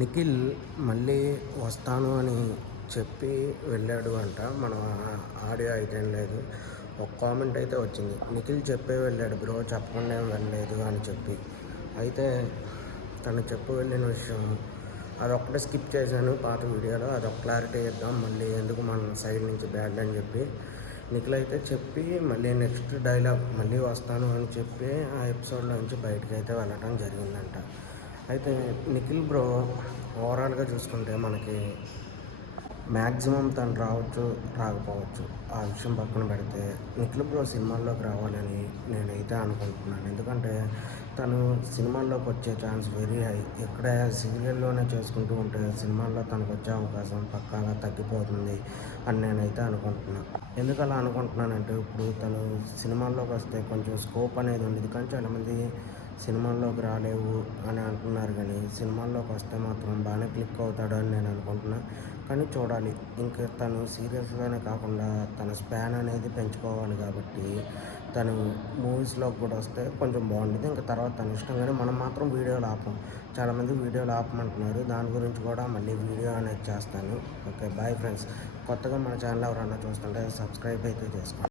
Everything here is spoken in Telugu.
నిఖిల్ మళ్ళీ వస్తాను అని చెప్పి వెళ్ళాడు అంట. మనం ఆడియో అయితే లేదు. ఒక కామెంట్ అయితే వచ్చింది, నిఖిల్ చెప్పే వెళ్ళాడు బ్రో, చెప్పకుండా ఏం వెళ్ళలేదు అని చెప్పి. అయితే తను చెప్పి వెళ్ళిన విషయం అదొక్కటే స్కిప్ చేశాను పాత వీడియోలో. అదొక క్లారిటీ ఇద్దాం, మళ్ళీ ఎందుకు మన సైడ్ నుంచి బ్యాడ్ అని చెప్పి. నిఖిల్ అయితే చెప్పి మళ్ళీ నెక్స్ట్ డైలాగ్ మళ్ళీ వస్తాను అని చెప్పి ఆ ఎపిసోడ్లో నుంచి బయటకు అయితే వెళ్ళటం జరిగిందంట. అయితే నిఖిల్ బ్రో ఓవరాల్గా చూసుకుంటే మనకి మ్యాక్సిమం తను రావచ్చు రాకపోవచ్చు, ఆ విషయం పక్కన పెడితే నిఖిల్ బ్రో సినిమాల్లోకి రావాలని నేనైతే అనుకుంటున్నాను. ఎందుకంటే తను సినిమాల్లోకి వచ్చే ఛాన్స్ వెరీ హై. ఇక్కడ సీరియల్లోనే చేసుకుంటూ ఉంటే సినిమాల్లో తనకు వచ్చే అవకాశం పక్కాగా తగ్గిపోతుంది అని నేనైతే అనుకుంటున్నాను. ఎందుకు అలా అనుకుంటున్నానంటే, ఇప్పుడు తను సినిమాల్లోకి వస్తే కొంచెం స్కోప్ అనేది ఉండేది, కానీ చాలామంది సినిమాల్లోకి రాలేవు అని అంటున్నారు. కానీ సినిమాల్లోకి వస్తే మాత్రం బాగానే క్లిక్ అవుతాడు అని నేను అనుకుంటున్నాను. కానీ చూడాలి, ఇంకా తను సీరియల్స్లోనే కాకుండా తన స్పాన్ అనేది పెంచుకోవాలి. కాబట్టి తను మూవీస్లోకి కూడా వస్తే కొంచెం బాగుంటుంది. ఇంకా తర్వాత తన ఇష్టం, కానీ మనం మాత్రం వీడియోలు ఆపం. చాలామంది వీడియోలు ఆపమంటున్నారు, దాని గురించి కూడా మళ్ళీ వీడియో అనేది చేస్తాను. Okay, bye friends. కొత్తగా మన ఛానల్ ఎవరన్నా చూస్తుంటే సబ్స్క్రైబ్ అయితే చేసుకోండి.